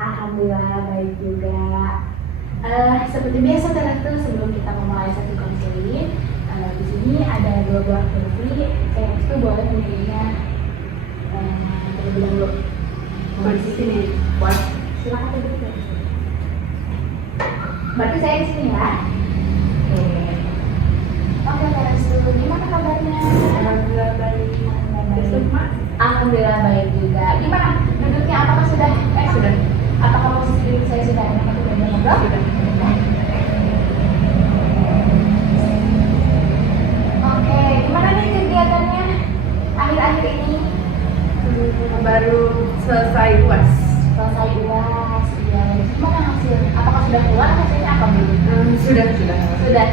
Alhamdulillah baik juga. Seperti biasa tuh sebelum kita memulai sesi konseling, di sini ada 2 buah kursi. Itu boleh memilihnya terlebih dahulu. Di sini, buat Silakan duduk ya. Berarti saya di sini ya. Oke, Terestu, gimana kabarnya? alhamdulillah baik. Mak. Alhamdulillah baik juga. Gimana duduknya? Apakah sudah? Sudah. Apakah posisi duduk saya sudah enak atau sudah ngobrol? Sudah. Oke, gimana nih kegiatannya akhir-akhir ini? Baru selesai UAS. Selesai UAS, ya. Gimana hasilnya? Apakah sudah keluar hasilnya apa belum? Sudah. Sudah.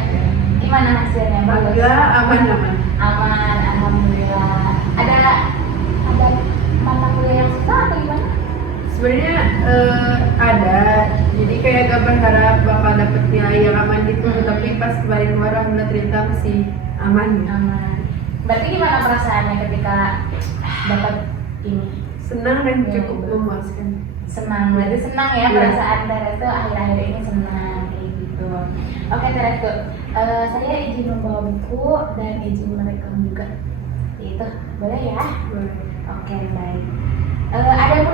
Gimana hasilnya? Bagus. Alhamdulillah aman. Aman, alhamdulillah. Ada mata kuliah yang susah atau gimana? Sebenarnya ada, jadi kayak gak berharap bakal dapet nilai yang aman gitu, tapi pas kemarin keluar alhamdulillah ternyata masih aman. Aman. Berarti gimana perasaannya ketika dapat ini? Senang dan cukup memuaskan. Senang, berarti senang ya perasaan Terestu akhir-akhir ini senang kayak gitu. Oke Terestu, saya izin membawa buku dan izin merekam juga. Itu boleh ya? Boleh. Oke baik. Ada yang mau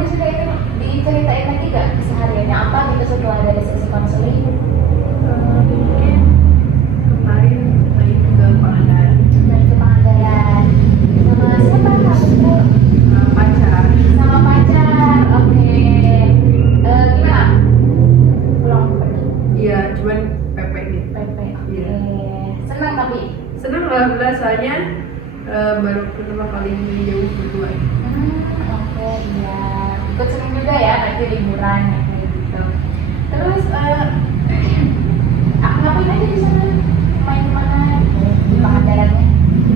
diceritain lagi gak kesehariannya apa gitu setelah dari sesi konseling? Mungkin kemarin main ke Pangandaran. Main ke Pangandaran sama siapa kamu? Pacar. Sama pacar. Oke. Gimana? Pulang pergi? Iya, cuman PP gitu. PP. Oke. Iya. Senang tapi. Senang alhamdulillah soalnya baru pertama kali jauh berdua. Oke, iya. Ikut senang juga ya, berarti liburan ya kayak gitu. Terus ngapain aja di sana? Main kemana? Di Pangandarannya?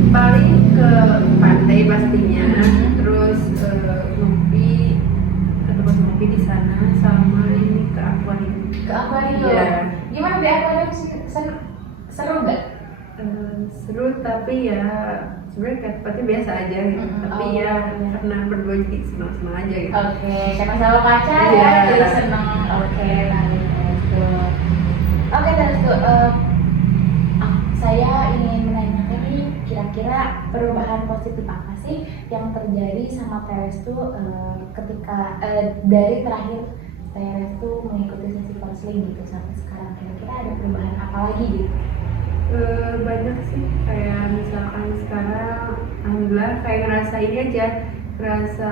Paling ke pantai pastinya, terus ngopi atau pas ngopi di sana sama ini ke akuarium. Ke akuarium. Iya. Gimana di akuarium seru nggak? Seru tapi ya sebenarnya kayak tempatnya biasa aja gitu. Tapi Oh, ya iya. karena berdua jadi senang-senang aja gitu. Oke, karena sama pacar Iya. ya, jadi seneng. Oke, baik, itu. Oke, terus tuh, saya ingin menanyakan nih, kira-kira perubahan positif apa sih yang terjadi sama Terestu ketika dari terakhir Terestu mengikuti sesi konseling gitu sampai sekarang, kira-kira ada perubahan apa lagi gitu? Banyak sih, kayak misalkan sekarang alhamdulillah kayak ngerasa ini aja, ngerasa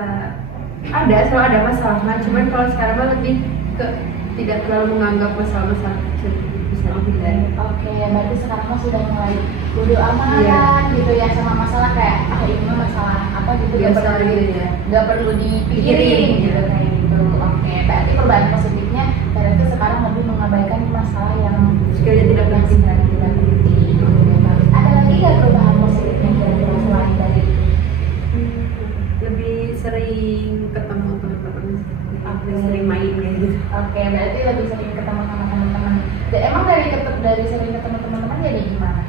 selalu ada masalah, cuman kalau sekarang mah lebih ke tidak terlalu menganggap masalah-masalah kecil, bisa dihindari. Oke, berarti sekarang mah sudah mulai bodo amat gitu ya sama masalah kayak ini mah masalah apa gitu Biasa gitu ya. nggak perlu dipikirin gitu kayak gitu. Oke, berarti perubahan positifnya Terestu sekarang lebih mengabaikan masalah yang Sekiranya tidak penting. tidak penting. Oke, baik. Ada lagi nggak perubahan positifnya kira-kira selain dari itu? Lebih sering ketemu teman-teman, Oke. lebih sering main kayak gitu. Oke, berarti lebih sering ketemu sama teman-teman. Emang dari sering ketemu teman-teman jadi gimana?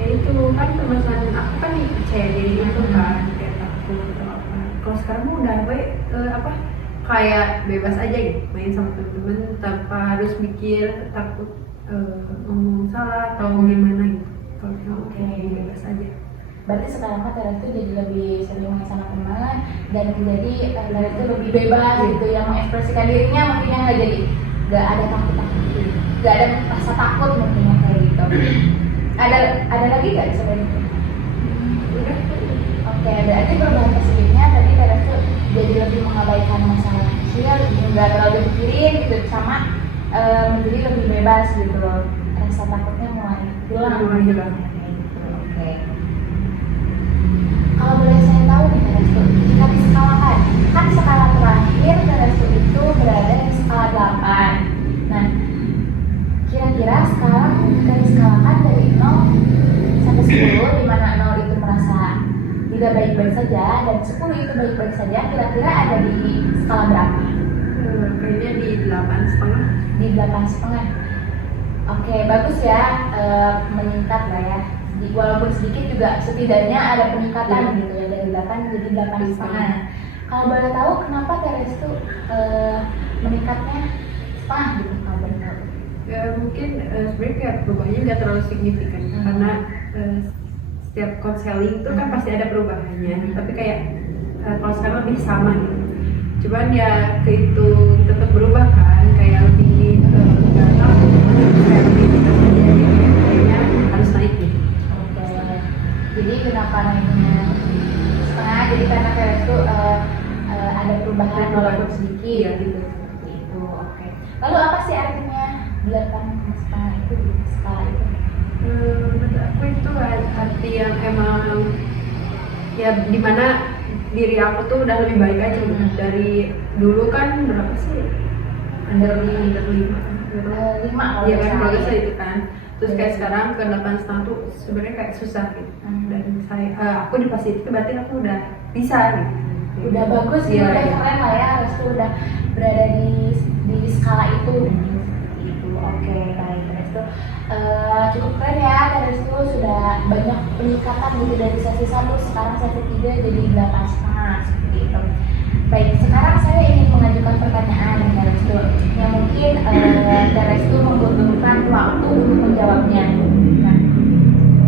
Ya itu kan teman-teman aku kan percaya diri itu kan, kayak takut atau apa. Kalau sekarang mah udah kayak bebas aja gitu, main sama teman-teman tanpa harus mikir takut ngomong salah atau gimana gitu. Kalau sekarang kayak bebas aja. Berarti sekarang kan Terestu jadi lebih sering main sama teman dan jadi Terestu lebih bebas gitu yang mengekspresikan dirinya, mungkin nggak ada takut-takut gitu. Nggak ada rasa takut mungkin yang kayak gitu. Ada lagi nggak selain itu? Udah. Oke, berarti perubahan positifnya tadi Terestu jadi lebih mengabaikan masalah kecil, nggak terlalu dipikirin gitu, sama menjadi lebih bebas gitu loh. Rasa takutnya mulai hilang. Mulai hilang. Kayak gitu. Oke. Kalau boleh saya tahu nih Terestu, jika diskalakan, kan skala terakhir Terestu itu berada di skala 8. Nah, kira-kira sekarang jika diskalakan dari 0 sampai 10, di mana 0 itu merasa tidak baik-baik saja dan 10 itu baik-baik saja, kira-kira ada di skala berapa? Kayaknya di 8,5. Di 8,5. Oke, bagus ya, meningkat lah ya. Walaupun sedikit juga setidaknya ada peningkatan gitu ya, dari 8 jadi 8,5. Kalau boleh tahu kenapa Terestu meningkatnya setengah gitu kabarnya? Ya mungkin sebenarnya kayak perubahannya nggak terlalu signifikan karena setiap konseling itu kan pasti ada perubahannya, tapi kayak kalau sekarang lebih sama gitu. Cuman ya kehitung tetap berubah kan, kayak lebih nggak tahu kayak lebih kita kayaknya harus naik gitu. Oke. Jadi kenapa naiknya setengah? Jadi karena kayak itu ada perubahan walaupun sedikit Iya, gitu. Seperti itu. Oke. Lalu apa sih artinya 8,5 itu di skala itu? Menurut aku itu arti yang emang ya dimana diri aku tuh udah lebih baik aja gitu. Dari dulu kan berapa sih under 5 5 kalau iya kan nggak kalau salah. saya itu kan terus kayak sekarang ke 8,5 tuh sebenarnya kayak susah gitu. Dan aku di positif berarti aku udah bisa gitu. Udah bagus sih, Iya, udah iya. keren lah ya, harus tuh udah berada di skala itu. Itu oke, baik. Terus tuh cukup keren ya, terus tuh sudah banyak peningkatan gitu dari sesi 1 sekarang sesi 3 jadi 8,5 seperti itu. Baik, sekarang saya ingin mengajukan pertanyaan terus tuh yang mungkin terus tuh membutuhkan waktu untuk menjawabnya. Nah,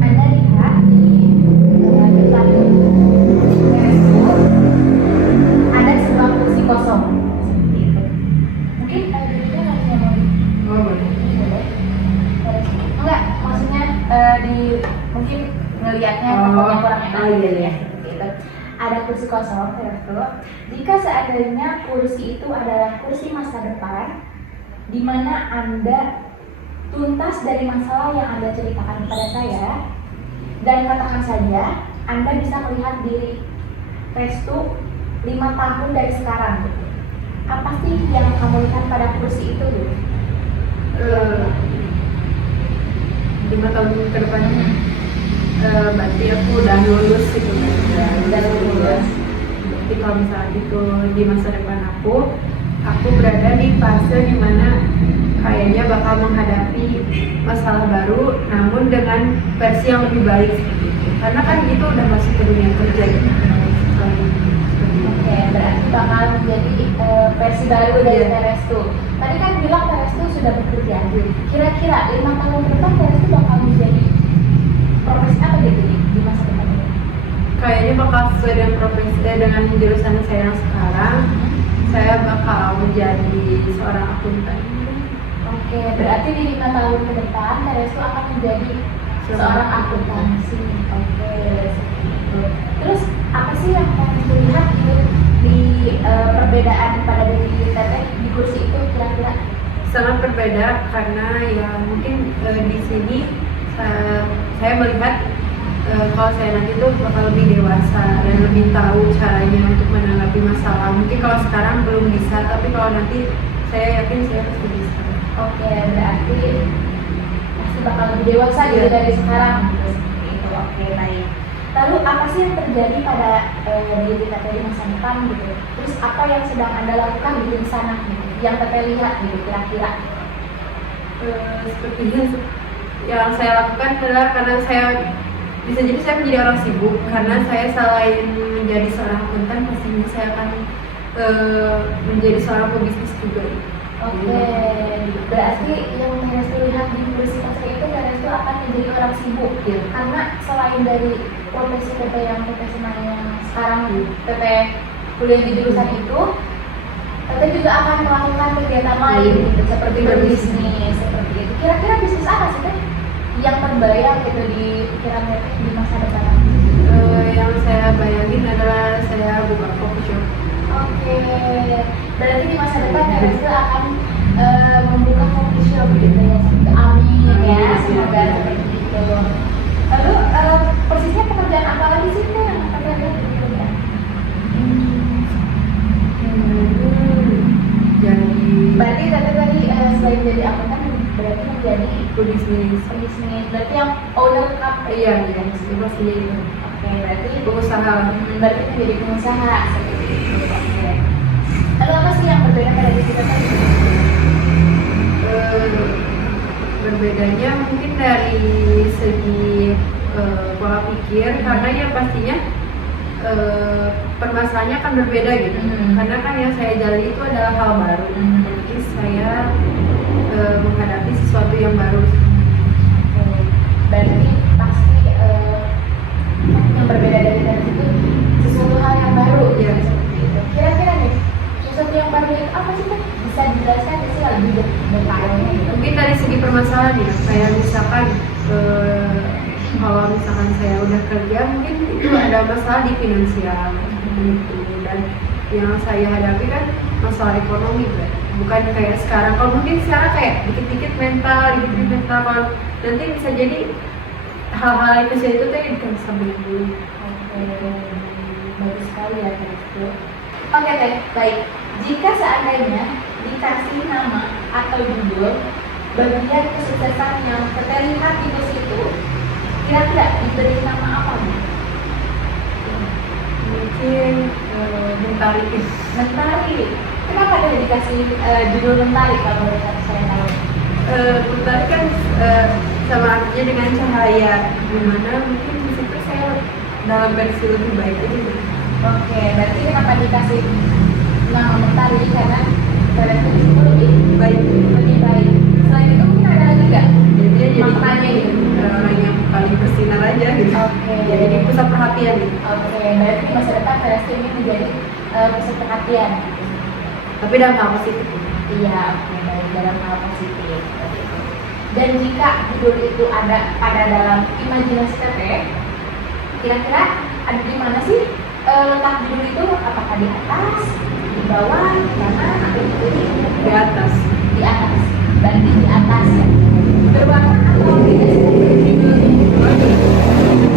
Anda lihat di depan terus tuh ada sebuah kursi kosong seperti itu. Mungkin dirinya harus ngomong Oh boleh. boleh. Terus enggak, maksudnya di mungkin ngelihatnya takutnya kurang enak iya, gitu iya. ya seperti itu. Ada kursi kosong terus tuh. Jika seandainya kursi itu adalah kursi masa depan, di mana Anda tuntas dari masalah yang Anda ceritakan kepada saya, dan katakan saja Anda bisa melihat diri Restu 5 tahun dari sekarang gitu. Apa sih yang kamu lihat pada kursi itu gitu? 5 tahun ke depannya berarti aku udah lulus gitu kan. Udah lulus. Jadi kalau misalnya itu di masa depan aku berada di fase dimana kayaknya bakal menghadapi masalah baru namun dengan versi yang lebih baik seperti itu. Karena kan itu udah masuk ke dunia kerja gitu. Oke, berarti bakal menjadi versi baru dari Iya. Restu. Tadi kan bilang Restu sudah bekerja. Kira-kira 5 tahun ke depan Restu bakal menjadi profesi apa gitu di masa depan ini? Kayaknya bakal sesuai dengan profesi dengan jurusan saya yang sekarang. Saya bakal menjadi seorang akuntan. Oke, berarti di 5 tahun ke depan Restu akan menjadi seorang akuntansi. Oke, seperti itu. Terus apa sih yang kamu lihat gitu di perbedaan pada diri Teteh di kursi itu kira-kira? Sangat berbeda karena ya mungkin di sini saya melihat kalau saya nanti tuh bakal lebih dewasa dan lebih tahu caranya untuk menanggapi masalah. Mungkin kalau sekarang belum bisa, tapi kalau nanti saya yakin saya pasti bisa. Oke, berarti pasti bakal lebih dewasa gitu Iya. dari sekarang gitu. Seperti itu. Oke, baik. Lalu apa sih yang terjadi pada diri Teteh di masa depan gitu? Terus apa yang sedang Anda lakukan di sana gitu? Yang Teteh lihat gitu kira-kira? Sepertinya yang saya lakukan adalah karena saya bisa jadi saya menjadi orang sibuk karena saya selain menjadi seorang akuntan pastinya saya akan menjadi seorang pebisnis juga. Oke, berarti yang Restu lihat di kursi Teteh itu Restu akan menjadi orang sibuk Iya. karena selain dari profesi Teteh yang Teteh senang yang sekarang Teteh kuliah di jurusan itu, Teteh juga akan melakukan kegiatan lain gitu, seperti berbisnis seperti itu. Kira-kira bisnis apa sih Teh yang terbayang gitu di pikiran Teteh di masa depan? Yang saya bayangin adalah saya buka coffee shop. Oke, berarti di masa depan Restu akan membuka coffee shop gitu ya. Amin ya, semoga seperti itu. Lalu persisnya pekerjaan apa lagi sih Teh yang Teteh lihat di kerjaan? Jadi Berarti Teteh tadi selain jadi akuntan berarti menjadi pebisnis. bisnis. Berarti yang owner cup Iya, itu pasti itu. Oke, berarti Pengusaha. berarti menjadi pengusaha seperti itu. Oke. Lalu apa sih yang berbeda pada diri Teteh? Berbedanya mungkin dari segi pola pikir karena ya pastinya permasalahannya akan berbeda gitu. Karena kan yang saya jalani itu adalah hal baru. Jadi saya menghadapi sesuatu yang baru. Berarti pasti yang berbeda dari tadi itu sesuatu hal yang baru Ya. seperti itu. Kira-kira nih sesuatu yang baru itu apa sih Teh? Bisa dijelaskan nggak sih lebih detailnya gitu? Mungkin dari segi permasalahan ya, kayak misalkan kalau misalkan saya udah kerja mungkin itu ada masalah di finansial gitu, dan yang saya hadapi kan masalah ekonomi bukan kayak sekarang. Kalau mungkin sekarang kayak dikit-dikit mental, kalau nanti bisa jadi hal-hal yang kecil itu teh dikasih dulu. Oke, bagus sekali ya Teh. Oke Teh, baik. Jika seandainya dikasih nama atau judul bagian kesuksesan yang terlihat di situ, kira-kira diberi nama apa nih? Mungkin mentari. Mentari. Kenapa Teh dikasih judul mentari kalau boleh saya tahu? Mentari kan sama artinya dengan cahaya, dimana mungkin di situ saya dalam versi lebih baik aja gitu. Oke, berarti kenapa dikasih nama mentari karena versi itu lebih Baik. baik. Selain itu mungkin ada lagi nggak? Jadi Maknanya gitu. orang yang paling bersinar aja gitu. Oke. Jadi pusat perhatian gitu. Oke, berarti di masa depan versi ini menjadi pusat perhatian. Tapi dalam hal positif. Iya, oke, baik, dalam hal positif seperti itu. Dan jika judul itu ada dalam imajinasi Teteh, kira-kira ada di mana sih letak judul itu? Apakah di atas, di bawah, di kanan, atau di kiri? Di atas. Di atas, berarti di atas ya. Berwarna atau tidak sih judulnya?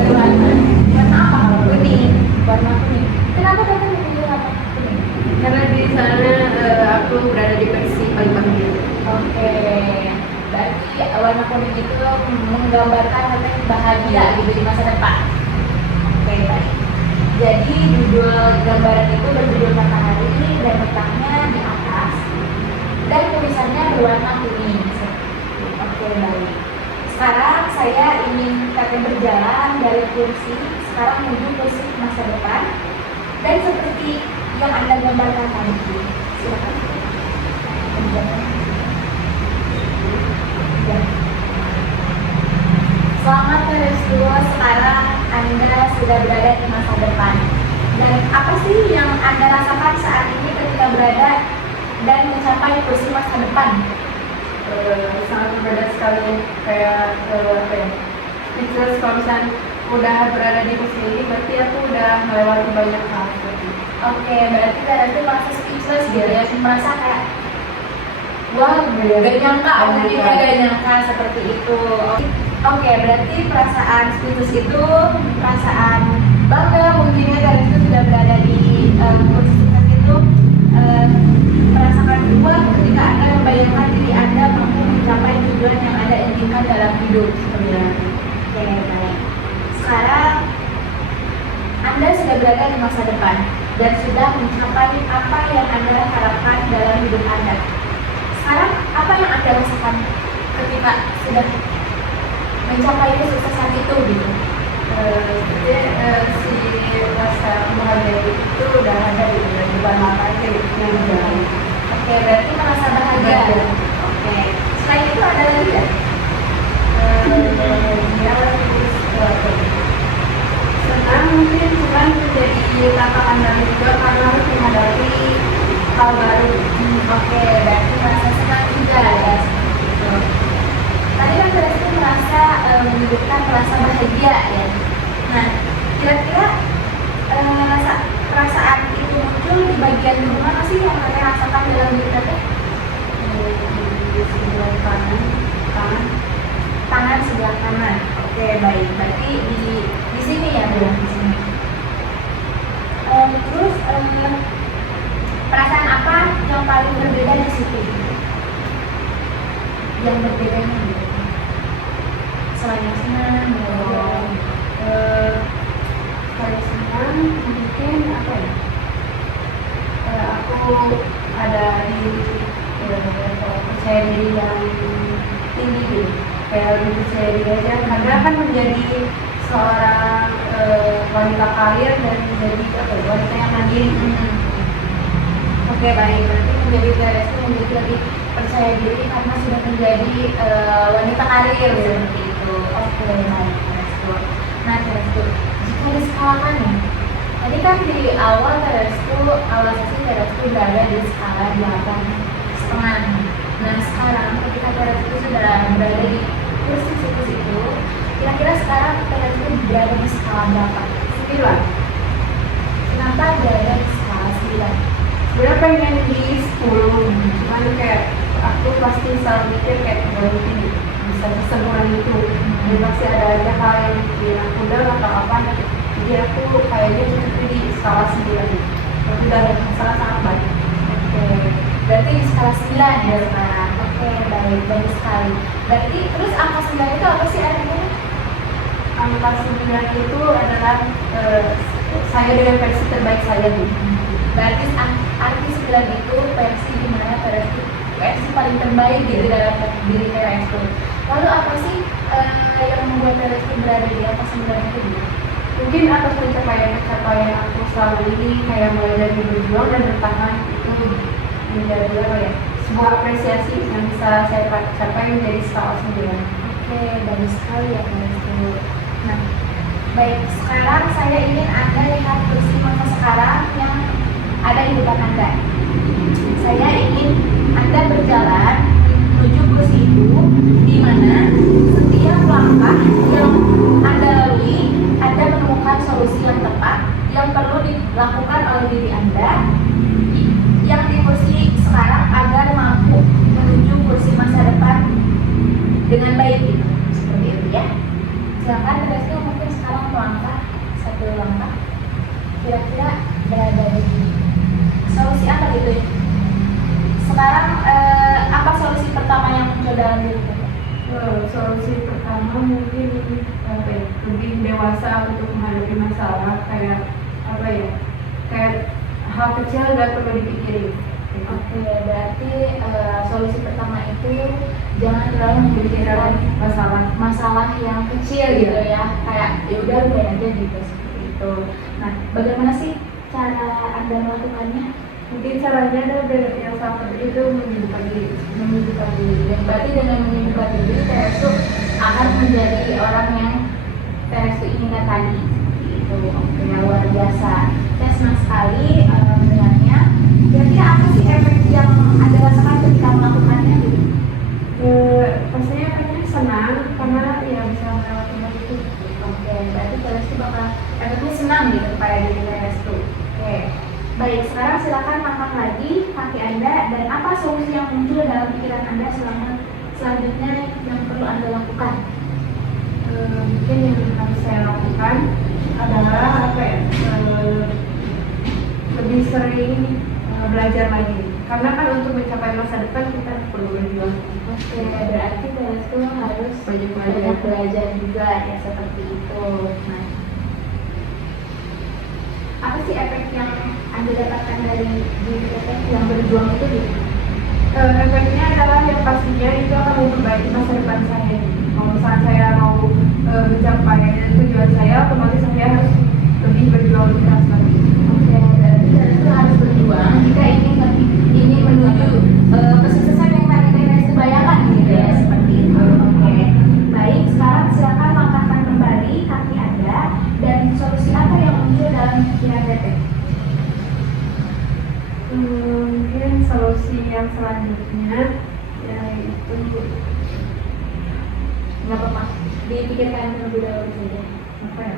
Berwarna. Warna apa kalau kuning? Warna kuning. Kenapa Teteh memilih warna kuning? Karena di sana aku berada di versi paling bahagia. Oke, berarti warna kuning itu menggambarkan Teteh bahagia gitu di masa depan. Oke, baik. Jadi judul gambaran itu berjudul matahari dan letaknya di atas dan tulisannya berwarna kuning. Oke, baik. Sekarang saya ingin Teteh berjalan dari kursi sekarang menuju kursi masa depan dan seperti yang Anda gambarkan tadi. Silakan. Berjalan. Ya. Selamat Restu, sekarang Anda sudah berada di masa depan. Dan apa sih yang Anda rasakan saat ini ketika berada dan mencapai kursi masa depan? Sangat berbeda sekali, kayak apa ya, speechless. Kalau misalnya udah berada di kursi ini berarti aku udah melewati banyak hal seperti itu. Oke, berarti Teteh merasa speechless gitu ya, merasa kayak wah, gak nyangka, mungkin gak nyangka seperti itu. Oke, berarti perasaan speechless itu perasaan bangga mungkin ya, dan itu sudah berada di kursi sukses itu, merasakan puas ketika Anda membayangkan diri Anda mampu mencapai tujuan yang Anda inginkan dalam hidup. Oke, baik. Sekarang Anda sudah berada di masa depan dan sudah mencapai apa yang Anda harapkan dalam hidup Anda. Sekarang apa yang Anda rasakan ketika sudah mencapai kesuksesan itu gitu? Si rasa bahagia itu udah ada di depan mata aja gitu, yang jalan. Oke, berarti merasa bahagia. Oke. Selain itu ada lagi ya? Senang mungkin, cuman menjadi tantangan baru juga karena harus menghadapi hal baru. Oke, berarti merasa senang juga ya. Gitu. Tadi kan berarti merasa menyebutkan merasa bahagia ya. Nah, kira-kira perasaan itu muncul di bagian mana sih yang Teteh rasakan dalam diri Teteh? Di sebelah Tangan sebelah kanan. Oke, baik. Berarti di sini ya, Bu, di sini. Terus perasaan apa yang paling berbeda di situ? Yang berbedanya gitu. Selain yang senang, Kalau senang mungkin apa ya? Aku ada di percaya diri yang tinggi gitu. Kayak lebih percaya diri aja, karena kan menjadi seorang wanita karir dan menjadi wanita yang mandiri. Oke, baik. Berarti menjadi Teres itu menjadi lebih percaya diri karena sudah menjadi wanita karir seperti itu. Oke, baik Teresku. Nah Teresku, jika diskalakan nih, tadi kan di awal sesi Teresku berada di skala 8,5. Nah sekarang ketika Teresku sudah berada di kursi situs itu, kira-kira sekarang Teresku berada di skala berapa? 9. Kenapa berada di skala 9? Sebenarnya pengen di 10, cuman kayak aku pasti selalu mikir kayak gak mungkin bisa kesemuran itu. Dan pasti ada aja hal yang bikin aku down atau apa. Jadi aku kayaknya cukup di skala 9. Itu udah sangat baik. Oke, berarti di skala 9 ya sekarang. Oke, baik, bagus sekali. Berarti terus angka 9 itu apa sih artinya? Angka 9 itu adalah saya dengan versi terbaik saya gitu. Berarti arti 9 itu versi dimana versi paling terbaik gitu dalam diri Teresku. Lalu apa sih yang membuat Teresku berada di atas 9 itu? Mungkin atas pencapaian aku selama ini, kayak mulai dari berjuang dan bertahan, itu menjadi apa ya, sebuah apresiasi yang bisa saya capai menjadi skala 9. Oke, bagus sekali ya Teresku. Nah, baik, sekarang saya ingin Anda lihat kursi masa sekarang yang ada di depan Anda. Saya ingin Anda berjalan menuju kursi itu, di mana setiap langkah yang Anda lalui, Anda menemukan solusi yang tepat yang perlu dilakukan oleh diri Anda yang di kursi sekarang agar mampu menuju kursi masa depan dengan baik gitu. Seperti itu ya. Silakan Teresku mungkin sekarang melangkah satu langkah, kira-kira berada di solusi apa gitu ya? Sekarang apa solusi pertama yang muncul dalam diri kita? Solusi pertama mungkin apa ya, lebih dewasa untuk menghadapi masalah, kayak apa ya, kayak hal kecil gak perlu dipikirin. Oke, berarti solusi pertama itu jangan terlalu memikirkan masalah yang kecil gitu ya, kayak ya udah lupain aja gitu seperti itu. Nah, bagaimana sih cara Anda melakukannya? Mungkin caranya ada yang salah satu itu menyibukkan diri. Dan berarti dengan menyibukkan diri, Teresku akan menjadi orang yang Teresku inginkan tadi. Itu oke, luar biasa. Saya senang sekali mendengarnya. Kira-kira apa sih efek yang Anda rasakan ketika melakukannya? Pastinya senang karena ya bisa melewati hal itu. Oke, berarti Teresku bakal efeknya senang gitu kepada diri Teresku. Oke. Baik, sekarang silakan angkat lagi kaki Anda dan apa solusi yang muncul dalam pikiran Anda selanjutnya yang perlu Anda lakukan? Mungkin yang harus saya lakukan adalah apa ya, lebih sering belajar lagi. Karena kan untuk mencapai masa depan kita perlu berjuang. Oke, berarti Teresku harus banyak belajar juga ya seperti itu. Nah, apa sih efek yang Anda dapatkan dari diri Teresku yang berjuang itu gitu? Efeknya adalah yang pastinya itu akan memperbaiki masa depan saya. Kalau misalnya saya mau mencapai tujuan saya, otomatis saya harus lebih berjuang lebih keras lagi. Oke, berarti Teresku harus berjuang jika ingin menuju kesuksesan yang tadi Teresku bayangkan gitu ya, seperti itu. Oke, baik, sekarang silakan langkahkan kembali kaki Anda dan solusi apa yang muncul dalam pikiran Teteh? Mungkin solusi yang selanjutnya yaitu Nggak apa-apa, dipikirkan terlebih dahulu saja. apa ya?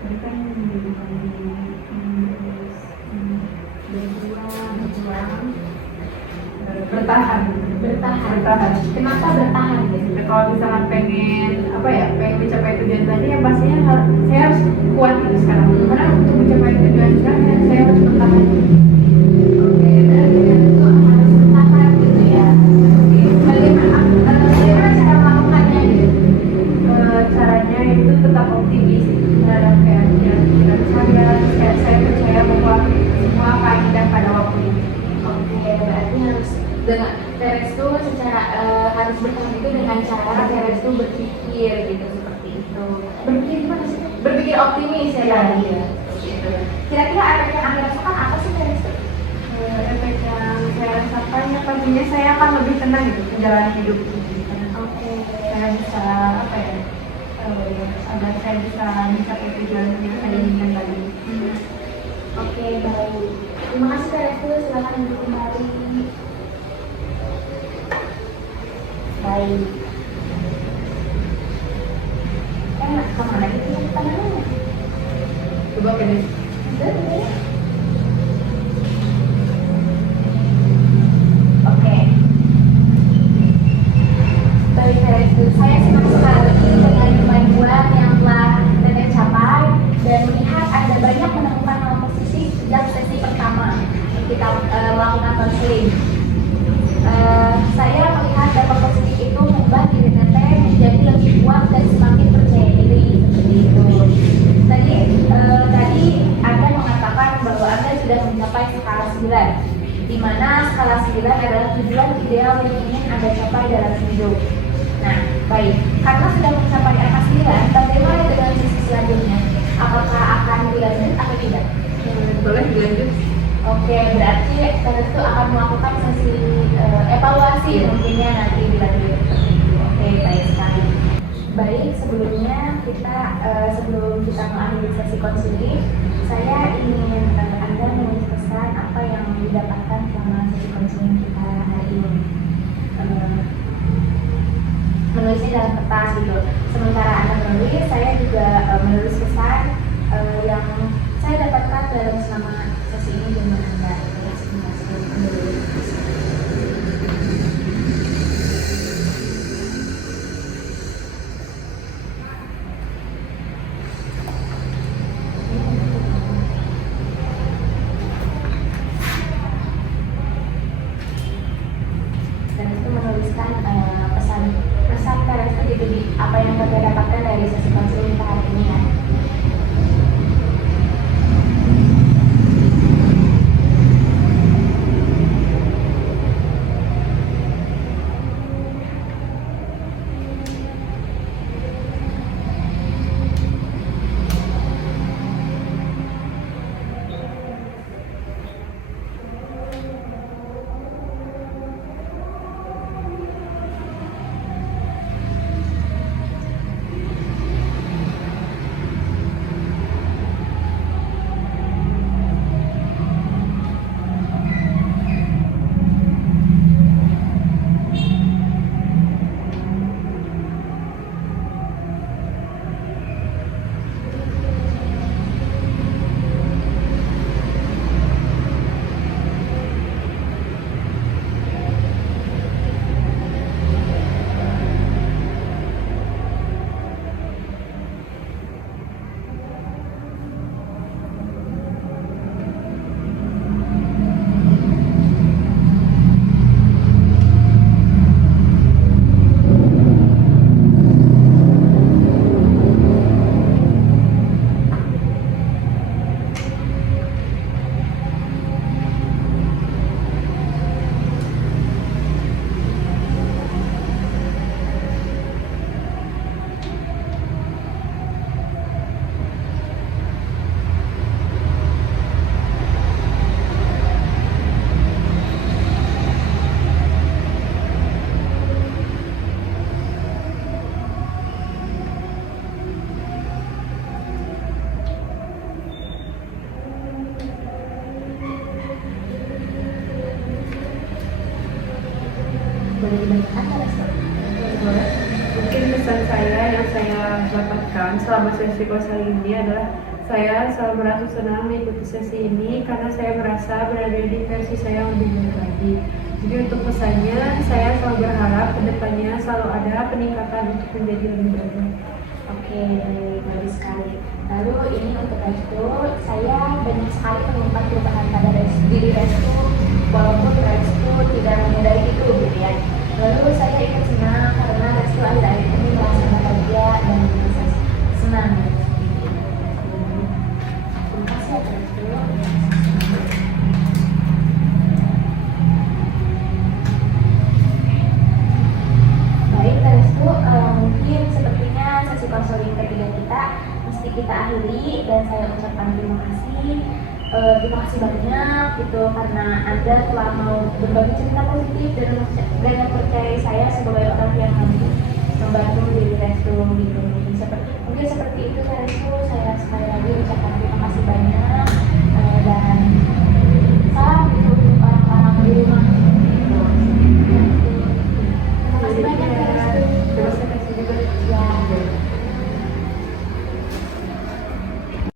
Tadi kan menunjukkan berjuang, bertahan. Kenapa bertahan gitu? Kalau misalkan pengen mencapai tujuan tadi, ya pastinya saya harus kuat gitu sekarang. Karena untuk mencapai tujuan sekarang saya harus bertahan. Oke, berarti itu harus bertahan gitu ya. Bagaimana cara melakukannya gitu? Caranya itu tetap optimis dalam keadaan saya percaya bahwa semua akan indah pada waktunya. Oke, berarti harus dengan Teresku secara harus bertahan itu dengan cara Teres tuh berpikir gitu, seperti itu. Berpikir gimana sih? Berpikir optimis ya tadi. Iya. Seperti itu. Kira-kira efek yang Anda rasakan apa sih Teres tuh? Efek yang saya rasakan ya pastinya saya akan lebih tenang gitu menjalani hidup gitu. Oke. Saya bisa apa ya? Agar saya bisa mencapai tujuan yang saya inginkan tadi. Oke, baik. Terima kasih Kak Restu, silakan duduk kembali. Baik. Kemana gitu ya tangannya? Coba pilih. Oke. Baik Kak Restu, saya senang sekali dengan kemajuan yang telah Teteh capai dan melihat Anda banyak menemukan hal positif sejak sesi pertama kita melakukan konseling. Saya melihat dampak positif itu mengubah diri Teteh menjadi lebih kuat dan semakin percaya diri seperti itu. Tadi Anda mengatakan bahwa Anda sudah mencapai skala 9, di mana skala 9 adalah tujuan ideal yang ingin Anda capai dalam hidup. Nah, baik, karena sudah mencapai angka 9, bagaimana dengan sisi selanjutnya? Apakah akan dilanjut atau tidak? Boleh dilanjut. Oke, berarti Teres itu akan melakukan sesi evaluasi mungkinnya nanti dilanjut seperti itu. Oke, baik sekali. Baik, sebelumnya sebelum kita mengakhiri sesi konseling, saya ingin Anda menulis pesan apa yang didapatkan selama sesi konseling kita hari ini. Menulisnya dalam kertas gitu. Sementara Anda menulis, saya juga menulis pesan yang saya dapatkan dalam selama sesi ini dengan Anda. Dan itu menuliskan pesan Teres itu gitu di apa yang kita dapatkan dari sesi konseling kita hari ini ya. Boleh dibacakan Teres? Mungkin pesan saya yang saya dapatkan selama sesi konseling ini adalah saya selalu merasa senang mengikuti sesi ini karena saya merasa berada di versi saya yang lebih baik lagi. Jadi untuk pesannya, saya selalu berharap kedepannya selalu ada peningkatan untuk menjadi lebih baik. Oke, bagus sekali. Lalu ini untuk Restu, saya banyak sekali menemukan perubahan pada diri Restu, walaupun Restu tidak menyadari itu gitu ya. Lalu saya ikut senang karena Restu akhir-akhir ini merasa bahagia dan merasa senang. Terima kasih Restu. mungkin sepertinya sesi konseling ketiga kita mesti kita akhiri, dan saya ucapkan terima kasih. Terima kasih banyak gitu karena Anda telah mau berbagi cerita positif dan mempercayai saya sebagai orang yang nanti membantu di resto gitu.